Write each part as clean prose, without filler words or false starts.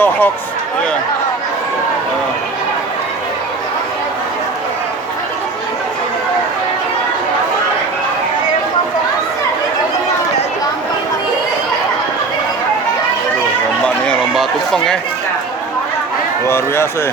atau hoax. Iya. Lomba nih, lomba tumpeng ya. Luar biasa ya.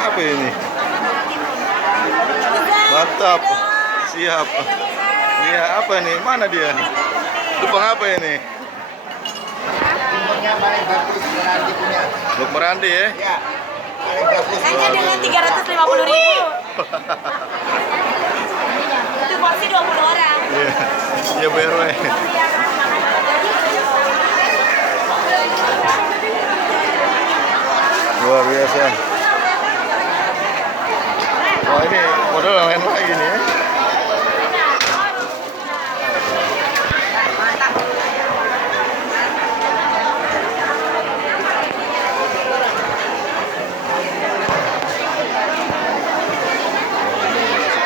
Apa ini? Mantap. Siap. Iya, apa nih? Mana dia? Tumpeng apa ini? Luk Merandi ya? Iya. Hanya dengan 350.000. Itu porsi 20 orang. Iya. Iya, BRW. Luar biasa. Wah, ini model lain lagi nih ya.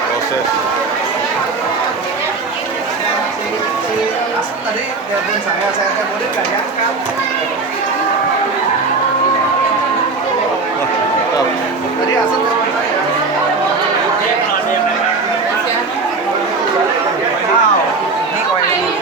Proses. Tadi telepon saya teleponin nggak diangkat. Wah, mantap. Tadi asal telepon saya. Wow, ini koin ini.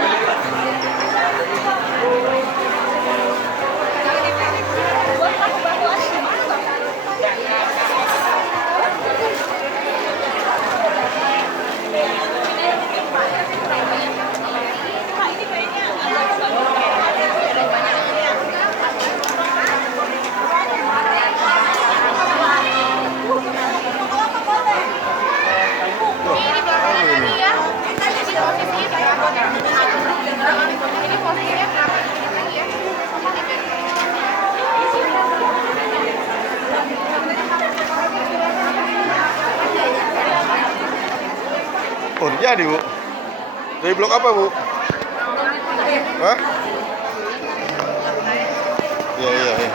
Oh, jadi Bu. Dari blok apa Bu? Hah? Iya, iya, iya.